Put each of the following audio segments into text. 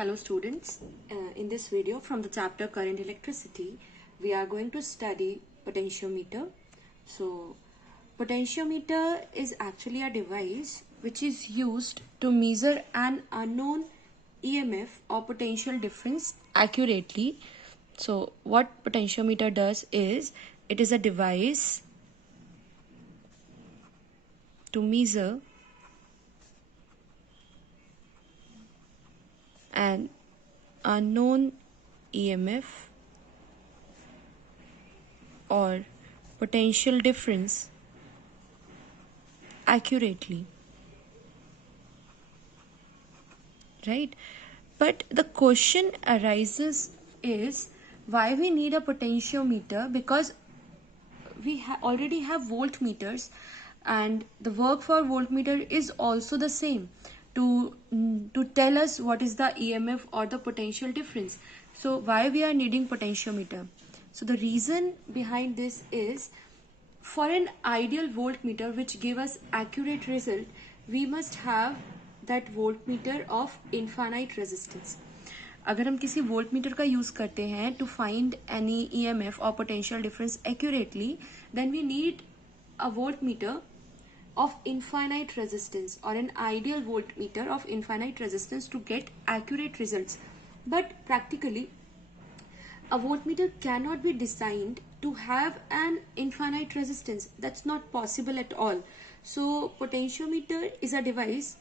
Hello students, in this video from the chapter Current Electricity, we are going to study potentiometer. So, potentiometer is actually a device which is used to measure an unknown EMF or potential difference accurately. So, what potentiometer does is, it is a device to measure an unknown EMF or potential difference accurately, right? But the question arises is why we need a potentiometer, because we already have voltmeters, and the work for voltmeter is also the same to tell us what is the EMF or the potential difference. So why we are needing potentiometer? So the reason behind this is, for an ideal voltmeter which give us accurate result, we must have that voltmeter of infinite resistance. अगर हम किसी voltmeter का use करते हैं to find any EMF और potential difference accurately, then we need a voltmeter of infinite resistance or an ideal voltmeter of infinite resistance to get accurate results. But practically, a voltmeter cannot be designed to have an infinite resistance. That's not possible at all. So potentiometer is a device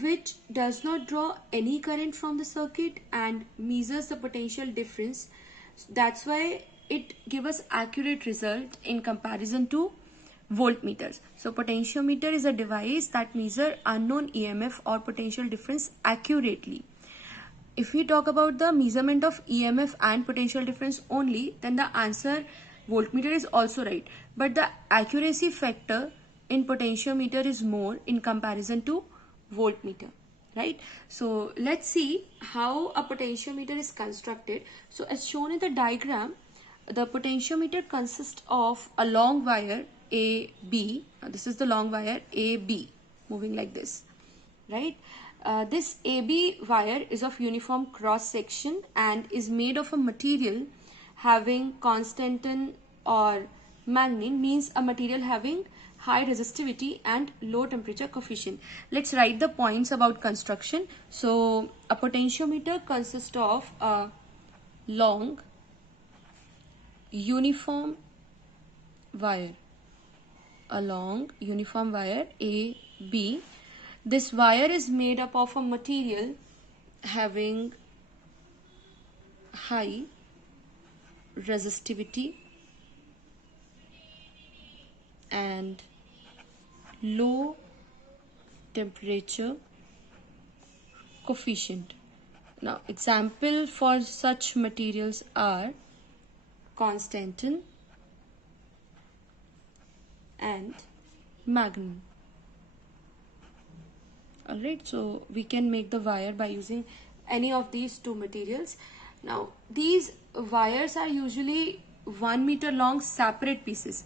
which does not draw any current from the circuit and measures the potential difference. That's why it gives us accurate result in comparison to voltmeters. So potentiometer is a device that measures unknown EMF or potential difference accurately. If we talk about the measurement of EMF and potential difference only, then the answer voltmeter is also right. But the accuracy factor in potentiometer is more in comparison to voltmeter, right? So let's see how a potentiometer is constructed. So as shown in the diagram, the potentiometer consists of a long wire AB. Now this is the long wire AB moving like this, right? This AB wire is of uniform cross section and is made of a material having constantan or manganese, means a material having high resistivity and low temperature coefficient. Let's write the points about construction. So a potentiometer consists of a long uniform wire, AB. This wire is made up of a material having high resistivity and low temperature coefficient. Now, example for such materials are constantan and manganese. Alright, so we can make the wire by using any of these two materials. Now, these wires are usually 1 meter long separate pieces.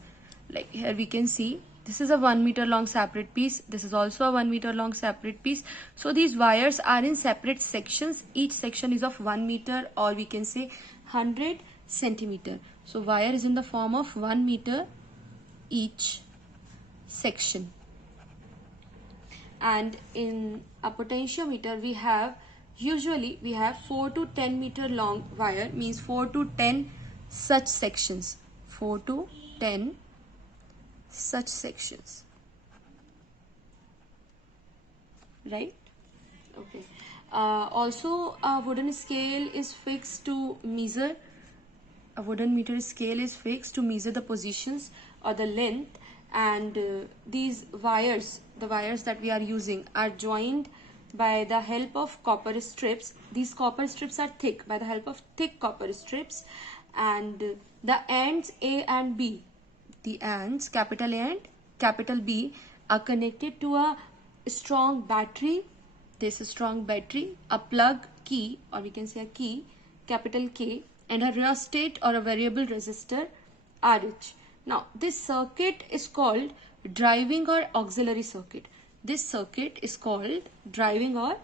Like here we can see, this is a 1 meter long separate piece. This is also a 1 meter long separate piece. So these wires are in separate sections. Each section is of 1 meter, or we can say 100 centimeter. So wire is in the form of 1 meter each section. And in a potentiometer usually we have 4 to 10 meter long wire, means 4 to 10 such sections, 4 to 10 such sections, right? Okay. Also a wooden scale is fixed to measure, a wooden meter scale is fixed to measure the positions or the length, and these wires, the wires that we are using, are joined by the help of copper strips. These copper strips are thick by the help of thick copper strips, and the ends A and B, the ends capital A and capital B, are connected to a strong battery. This is a strong battery, a plug key, or we can say a key, capital K, and a rheostat or a variable resistor, RH. Now, this circuit is called driving or auxiliary circuit. This circuit is called driving or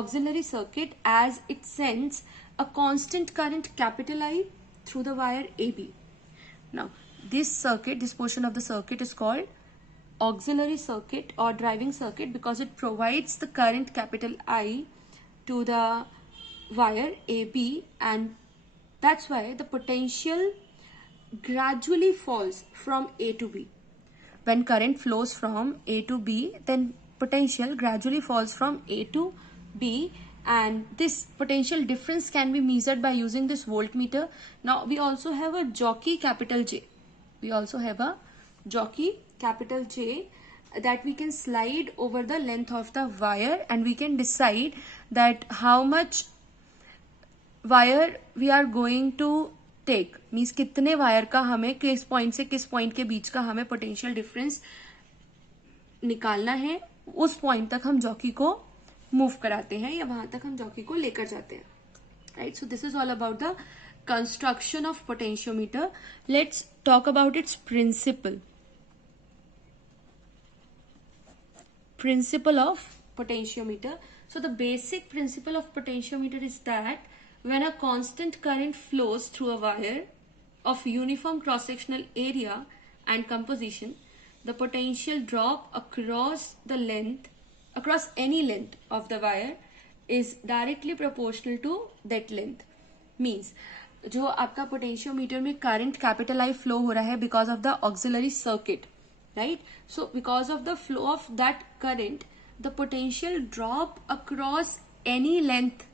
auxiliary circuit as it sends a constant current capital I through the wire AB. Now, this portion of the circuit is called auxiliary circuit or driving circuit because it provides the current capital I to the wire AB, and that's why the potential gradually falls from A to B. When current flows from A to B, then potential gradually falls from A to B, and this potential difference can be measured by using this voltmeter. Now we also have a jockey capital J. That we can slide over the length of the wire, and we can decide that how much wire we are going to take means कितने wire का हमें किस point से किस point के बीच का हमें potential difference निकालना है, उस पॉइंट तक हम जॉकी को मूव कराते हैं या वहां तक हम जॉकी को लेकर जाते हैं. Right, so this is all about the construction of potentiometer. Let's talk about it's principle of potentiometer. So the basic principle of potentiometer is that when a constant current flows through a wire of uniform cross-sectional area and composition, the potential drop across any length of the wire is directly proportional to that length. Means जो आपका potentiometer में current capital I flow हो रहा है because of the auxiliary circuit, right? So because of the flow of that current, the potential drop across any length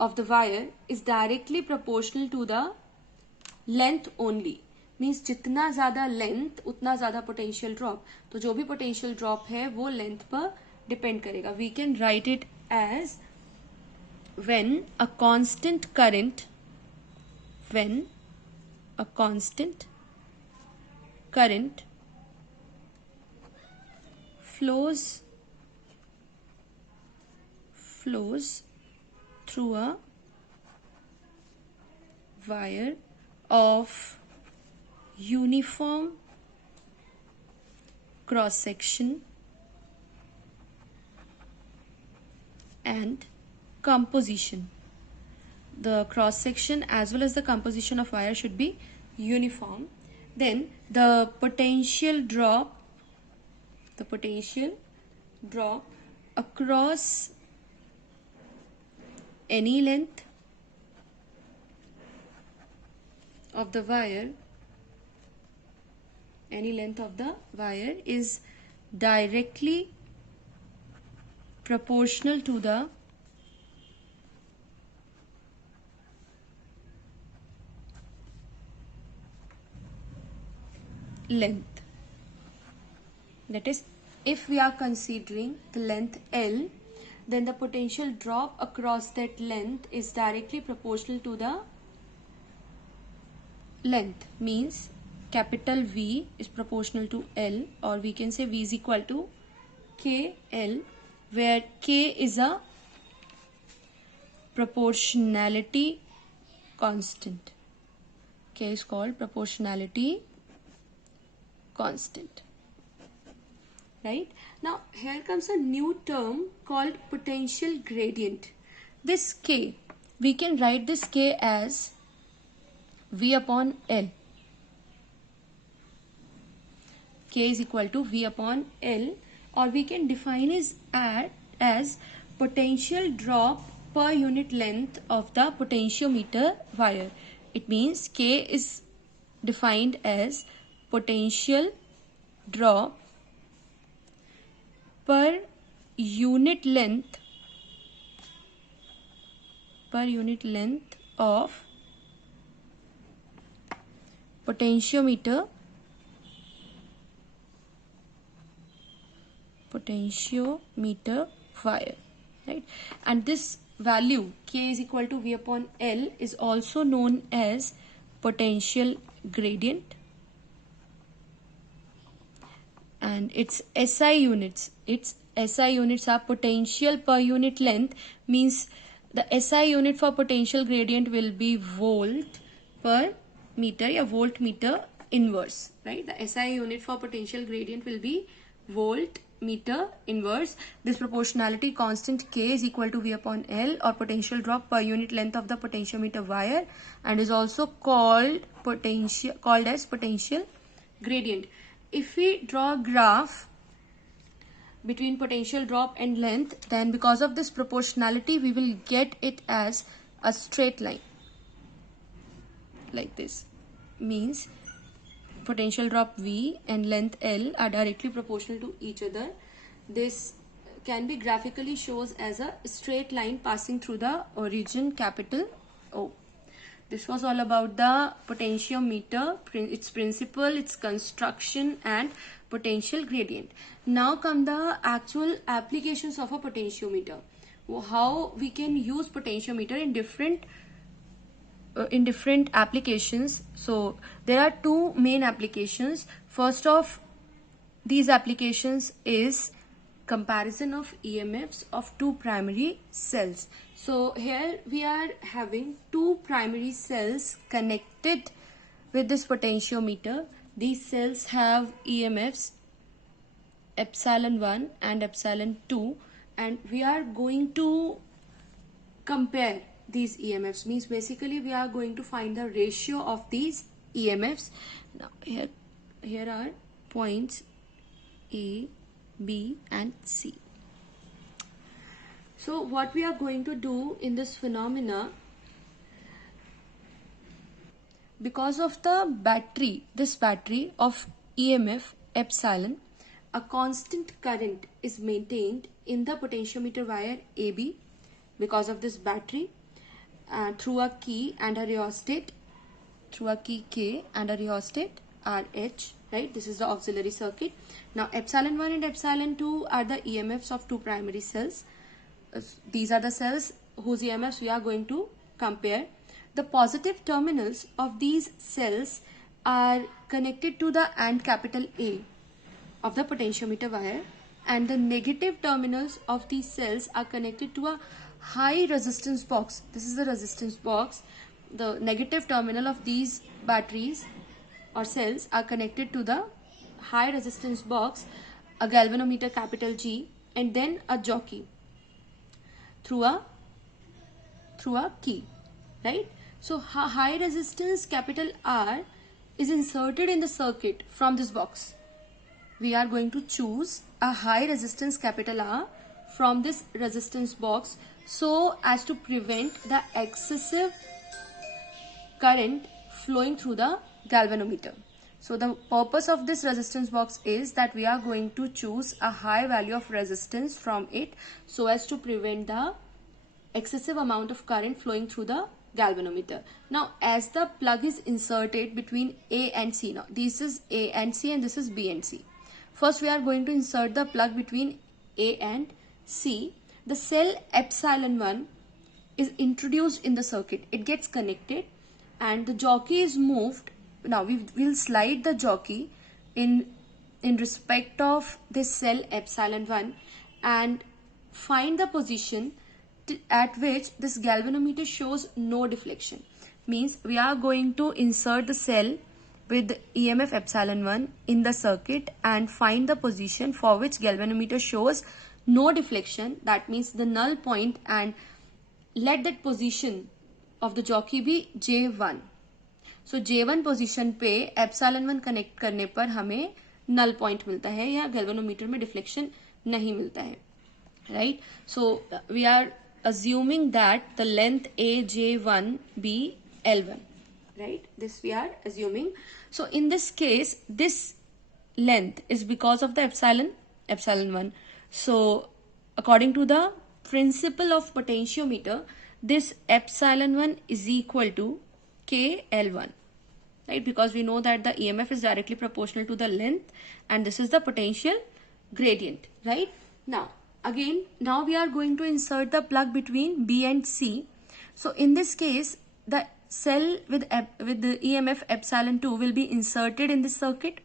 of the wire is directly proportional to the length only. Means जितना ज्यादा length उतना ज्यादा potential drop. तो जो भी potential drop है वो length पर डिपेंड करेगा. We can write it as when a constant current flows through a wire of uniform cross section and composition. The cross section as well as the composition of wire should be uniform. Then the potential drop across any length of the wire is directly proportional to the length. That is, if we are considering the length L, then the potential drop across that length is directly proportional to the length. Means capital V is proportional to L, or we can say V is equal to KL, where K is a proportionality constant. K is called proportionality constant. Right? Now here comes a new term called potential gradient. This K, we can write this K as V upon L. K is equal to V upon L, or we can define it as potential drop per unit length of the potentiometer wire. It means K is defined as potential drop per unit length of potentiometer wire, right? And this value K is equal to V upon L is also known as potential gradient, and its SI units are potential per unit length. Means the SI unit for potential gradient will be volt per meter या voltmeter inverse, right? The SI unit for potential gradient will be volt meter inverse. This proportionality constant K is equal to V upon L, or potential drop per unit length of the potentiometer wire, and is also called as potential gradient. If we draw a graph between potential drop and length, then because of this proportionality we will get it as a straight line like this. Means potential drop V and length L are directly proportional to each other. This can be graphically shows as a straight line passing through the origin capital O. This was all about the potentiometer, its principle, its construction and potential gradient. Now come the actual applications of a potentiometer. How we can use potentiometer in different applications. So there are two main applications. First of these applications is comparison of EMFs of two primary cells. So here we are having two primary cells connected with this potentiometer. These cells have EMFs epsilon 1 and epsilon 2, and we are going to compare these EMFs. Means basically we are going to find the ratio of these EMFs. Now here are points A, B and C. So what we are going to do in this phenomena, because of the battery, this battery of EMF epsilon, a constant current is maintained in the potentiometer wire AB because of this battery through a key and a rheostat, through a key K and a rheostat RH, right? This is the auxiliary circuit. Now epsilon 1 and epsilon 2 are the EMFs of two primary cells. These are the cells whose EMFs we are going to compare. The positive terminals of these cells are connected to the AND capital A of the potentiometer wire, and the negative terminals of these cells are connected to a high resistance box. This is the resistance box. The negative terminal of these batteries or cells are connected to the high resistance box, a galvanometer capital G, and then a jockey through a key, right? So high resistance capital R is inserted in the circuit from this box. We are going to choose a high resistance capital R from this resistance box so as to prevent the excessive current flowing through the galvanometer. So the purpose of this resistance box is that we are going to choose a high value of resistance from it so as to prevent the excessive amount of current flowing through the galvanometer. Now as the plug is inserted between A and C, now this is A and C and this is B and C. First we are going to insert the plug between A and C. The cell epsilon 1 is introduced in the circuit. It gets connected and the jockey is moved. Now we will slide the jockey in respect of this cell epsilon 1 and find the position at which this galvanometer shows no deflection. Means we are going to insert the cell with EMF epsilon 1 in the circuit and find the position for which galvanometer shows no deflection. That means the null point, and let that position of the jockey be J1. So J1 position पे epsilon 1 connect करने पर हमें null point मिलता है या galvanometer में deflection नहीं मिलता है, right? So we are assuming that the length AJ1 be L1, right? This we are assuming. So in this case, this length is because of the epsilon 1. So according to the principle of potentiometer, this epsilon 1 is equal to KL1, right? Because we know that the EMF is directly proportional to the length and this is the potential gradient, right? Now we are going to insert the plug between B and C. So in this case, the cell with the EMF epsilon 2 will be inserted in this circuit.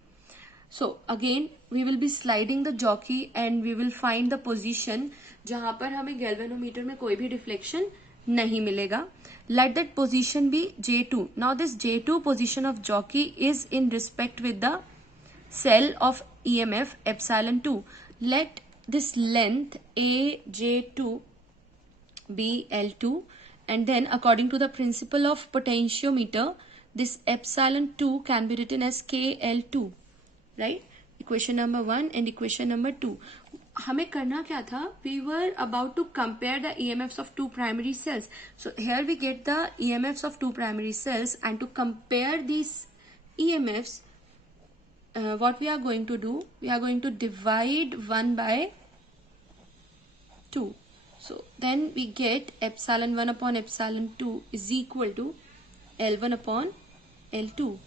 So again we will be sliding the jockey and we will find the position जहां पर हमें galvanometer में कोई भी deflection नहीं मिलेगा. Let that position be J2. Now this J2 position of jockey is in respect with the cell of EMF epsilon 2. let this length AJ2 be L2, and then according to the principle of potentiometer, this epsilon 2 can be written as KL2, right? Equation number 1 and equation number 2. हमें करना क्या था? We were about to compare the EMFs of two primary cells. So here we get the EMFs of two primary cells, and to compare these EMFs, what we are going to do? We are going to divide 1 by 2. So then we get epsilon 1 upon epsilon 2 is equal to L1 upon L2,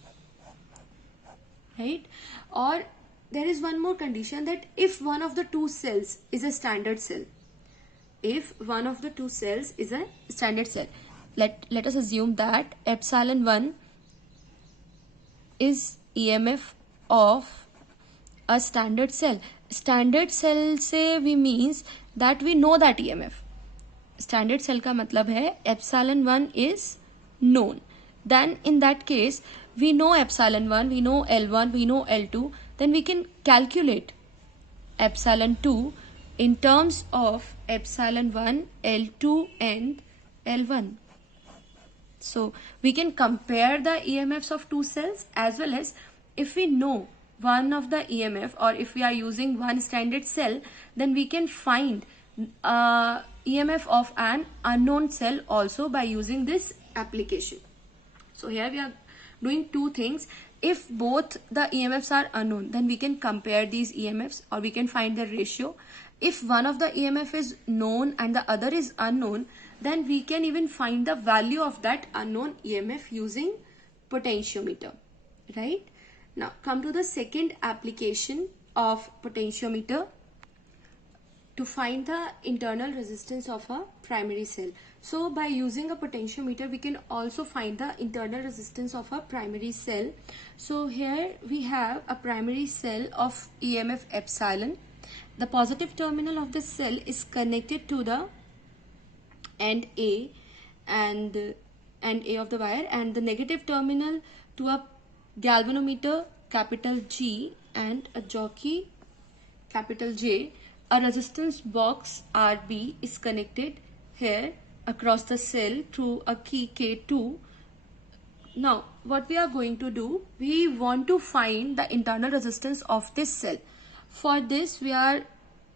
right? Or there is one more condition, that if one of the two cells is a standard cell, if one of the two cells is a standard cell, let us assume that epsilon 1 is EMF of a standard cell. Standard cell से we means that we know that EMF. Standard cell का मतलब है epsilon 1 is known. Then in that case, we know epsilon 1, we know L1, we know L2. Then we can calculate epsilon 2 in terms of epsilon 1, L2 and L1. So we can compare the EMFs of two cells, as well as if we know one of the EMF, or if we are using one standard cell, then we can find EMF of an unknown cell also by using this application. So here we are doing two things. If both the EMFs are unknown, then we can compare these EMFs, or we can find the ratio. If one of the EMF is known and the other is unknown, then we can even find the value of that unknown EMF using potentiometer, right? Now come to the second application of potentiometer, to find the internal resistance of a primary cell. So by using a potentiometer, we can also find the internal resistance of a primary cell. So here we have a primary cell of EMF epsilon. The positive terminal of the cell is connected to the end A and end A of the wire, and the negative terminal to a galvanometer capital G and a jockey capital J. A resistance box RB is connected here across the cell through a key K2. Now what we are going to do, we want to find the internal resistance of this cell. For this we are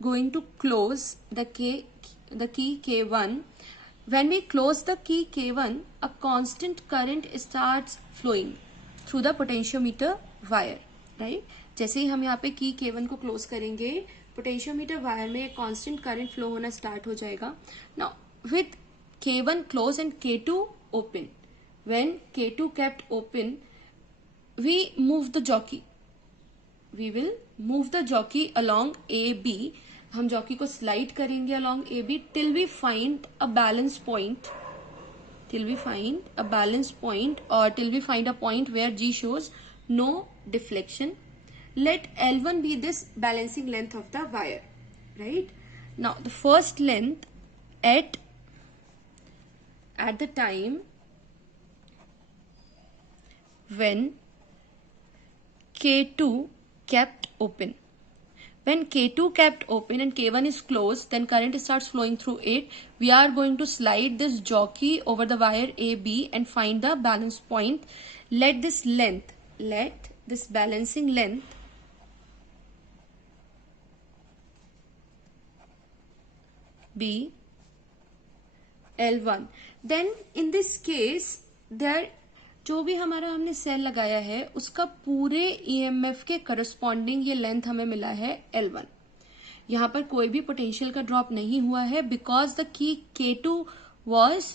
going to close the key K1. When we close the key K1, a constant current starts flowing through the potentiometer wire, right? जैसे ही हम यहाँ पे की K1 को close करेंगे, potentiometer wire में एक constant current flow होना स्टार्ट हो जाएगा. Now with K1 close and K2 open, when K2 kept open, we move the jockey. We will move the jockey along AB. हम जॉकी को slide करेंगे along AB till we find a balance point. Till we find a balance point, or till we find a point where G shows no deflection. Let L1 be this balancing length of the wire, right? Now the first length at the time when K2 kept open. When K2 kept open and K1 is closed, then current starts flowing through it. We are going to slide this jockey over the wire AB and find the balance point. Let this balancing length be L1. Then in this case, there जो भी हमारा हमने cell लगाया है उसका पूरे EMF के corresponding ये लेंथ हमें मिला है L1. यहाँ पर कोई भी पोटेंशियल का ड्रॉप नहीं हुआ है because the key K2 was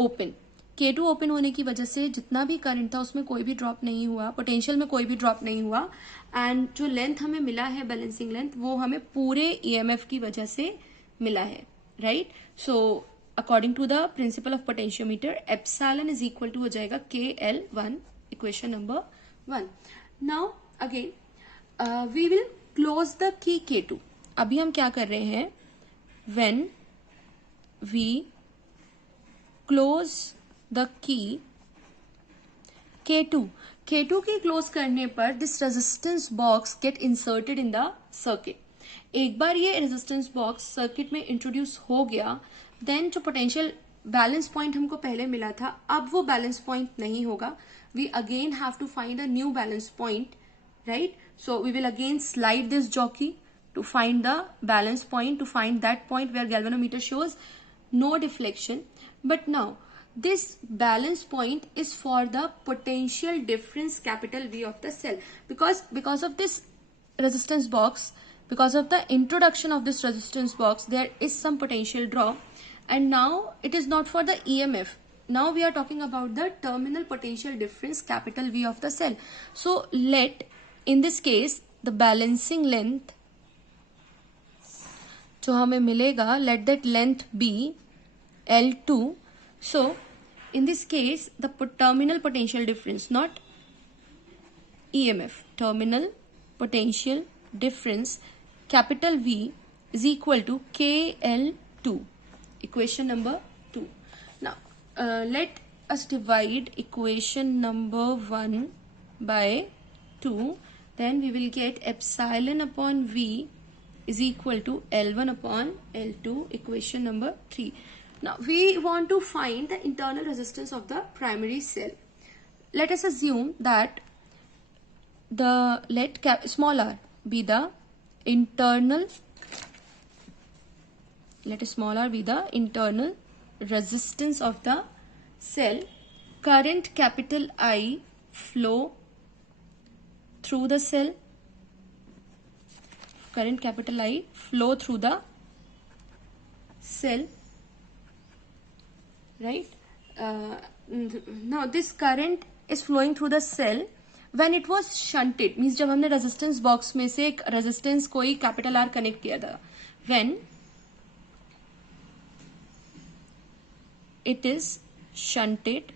open. K2 open होने की वजह से जितना भी करंट था उसमें कोई भी ड्रॉप नहीं हुआ, पोटेंशियल में कोई भी ड्रॉप नहीं हुआ, एंड जो लेंथ हमें मिला है बैलेंसिंग लेंथ वो हमें पूरे EMF की वजह से मिला है, right? So according to the principle of potentiometer, epsilon is equal to हो जाएगा KL1, equation number 1. Now again we will close the key K2. अभी हम क्या कर रहे हैं, when we close the key K2 की क्लोज करने पर this resistance box get inserted in the circuit. एक बार ये रेजिस्टेंस बॉक्स सर्किट में इंट्रोड्यूस हो गया, देन जो पोटेंशियल बैलेंस पॉइंट हमको पहले मिला था, अब वो बैलेंस पॉइंट नहीं होगा. We again have to find a new balance point, right? So we will again slide this jockey to find the balance point, to find that point where galvanometer shows no deflection. But now this balance point is for the potential difference capital V of the cell, because of this resistance box, because of the introduction of this resistance box, there is some potential drop, and now it is not for the EMF. Now we are talking about the terminal potential difference capital V of the cell. So let, in this case, the balancing length जो हमें मिलेगा, let that length be L2. So in this case the terminal potential difference, not EMF, terminal potential difference capital V is equal to KL2, equation number 2. Now let us divide equation number 1 by 2, then we will get epsilon upon V is equal to L1 upon L2, equation number 3. Now we want to find the internal resistance of the primary cell. Let us assume that let small r be the internal, let small r be the internal resistance of the cell. Current capital I flow through the cell, current capital I flow through the cell, right? Now this current is flowing through the cell when it was shunted, means जब हमने resistance box में से एक resistance कोई capital R connect किया था, when it is shunted,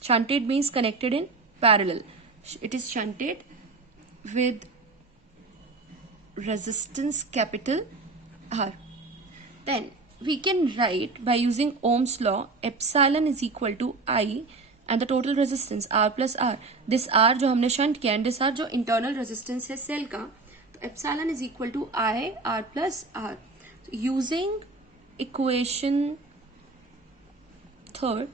shunted means connected in parallel, it is shunted with resistance capital R, then we can write by using Ohm's law epsilon is equal to I and the total resistance R plus R. This R जो हमने shunt किया and this R जो internal resistance है cell का, तो epsilon is equal to I R plus R. So using equation 3rd,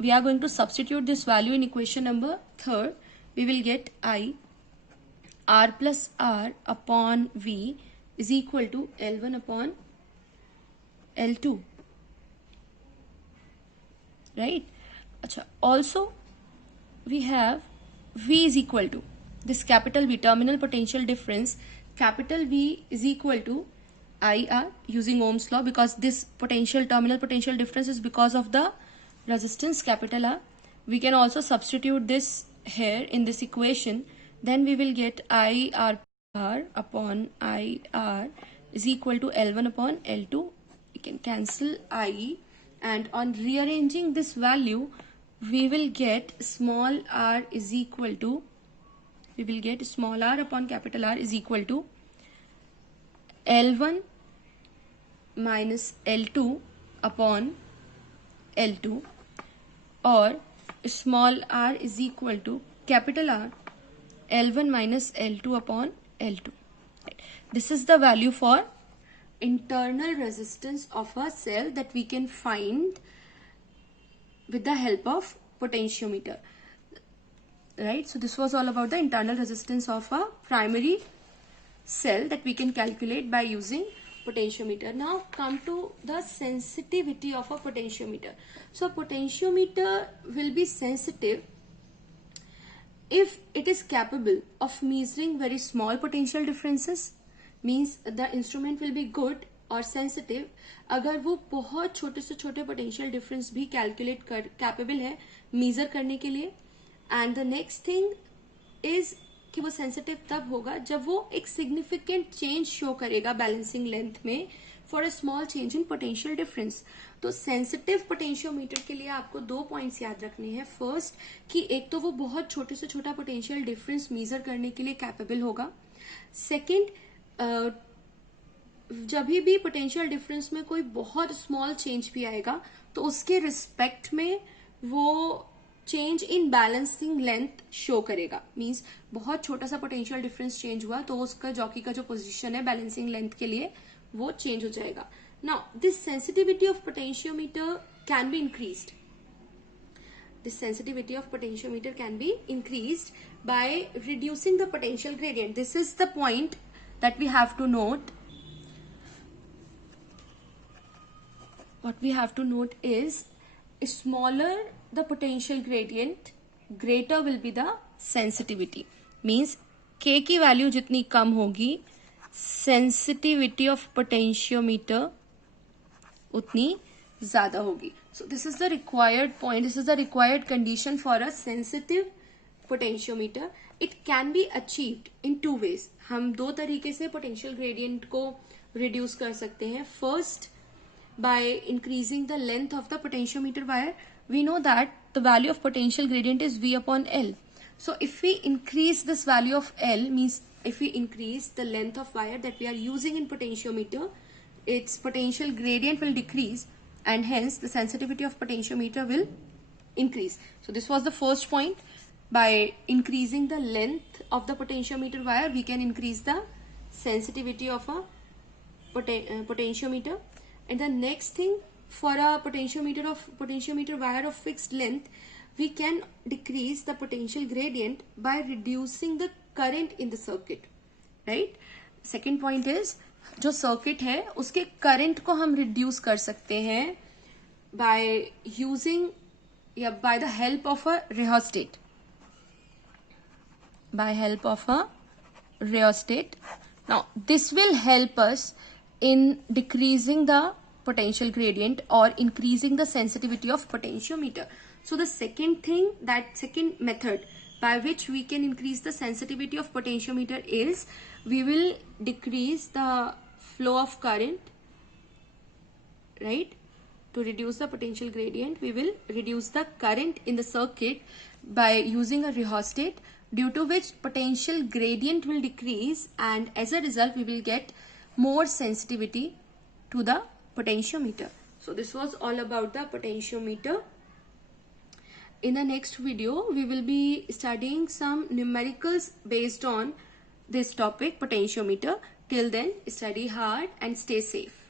we are going to substitute this value in equation number 3rd. We will get I R plus R upon V is equal to L1 upon L2, right? Achha, also we have V is equal to this capital V, terminal potential difference, capital V is equal to IR using Ohm's law, because this potential, terminal potential difference is because of the resistance capital R. We can also substitute this here in this equation, then we will get IR upon IR is equal to L1 upon L2. We can cancel I, and on rearranging this value we will get small r is equal to, we will get small r upon capital R is equal to L1 minus L2 upon L2, or small r is equal to capital R L1 minus L2 upon L2. This is the value for internal resistance of a cell that we can find with the help of potentiometer, right? So this was all about the internal resistance of a primary cell that we can calculate by using potentiometer. Now come to the sensitivity of a potentiometer. So a potentiometer will be sensitive if it is capable of measuring very small potential differences, means the instrument will be good और sensitive अगर वो बहुत छोटे से छोटे potential difference भी calculate कर capable है मेजर करने के लिए. And the next thing is कि वो सेंसिटिव तब होगा जब वो एक सिग्निफिकेंट चेंज शो करेगा बैलेंसिंग लेंथ में for a small change in potential difference. तो सेंसिटिव पोटेंशियोमीटर के लिए आपको 2 पॉइंट्स याद रखने हैं. फर्स्ट कि एक तो वो बहुत छोटे से छोटा पोटेंशियल डिफरेंस मेजर करने के लिए कैपेबल होगा. सेकेंड, जब भी पोटेंशियल डिफरेंस में कोई बहुत स्मॉल चेंज भी आएगा तो उसके रिस्पेक्ट में वो change in balancing length show करेगा. मीन्स बहुत छोटा सा पोटेंशियल डिफरेंस चेंज हुआ तो उसका जॉकी का जो पोजीशन है बैलेंसिंग लेंथ के लिए वो चेंज हो जाएगा. Now this sensitivity of potentiometer can be increased. This sensitivity of potentiometer can be increased by reducing the potential gradient. This is the point that we have to note. What we have to note is, smaller the potential gradient, greater will be the sensitivity. Means K की value जितनी कम होगी, sensitivity of potentiometer उतनी ज्यादा होगी. So this is the required point. This is the required condition for a sensitive potentiometer. It can be achieved in two ways. हम दो तरीके से potential gradient को reduce कर सकते हैं. First, by increasing the length of the potentiometer wire. We know that the value of potential gradient is V upon L. So if we increase this value of L, means if we increase the length of wire that we are using in potentiometer, its potential gradient will decrease, and hence the sensitivity of potentiometer will increase. So this was the first point. By increasing the length of the potentiometer wire, we can increase the sensitivity of a potentiometer. And the next thing, for a potentiometer wire of fixed length, we can decrease the potential gradient by reducing the current in the circuit, right? Second point is, जो circuit है उसके current को हम reduce कर सकते हैं by using या by the help of a rheostat. By help of a rheostat. Now this will help us in decreasing the potential gradient or increasing the sensitivity of potentiometer. So the second method by which we can increase the sensitivity of potentiometer is, we will decrease the flow of current, right? To reduce the potential gradient, we will reduce the current in the circuit by using a rheostat, due to which potential gradient will decrease, and as a result we will get more sensitivity to the potentiometer. So this was all about the potentiometer. In the next video, we will be studying some numericals based on this topic, potentiometer. Till then, study hard and stay safe.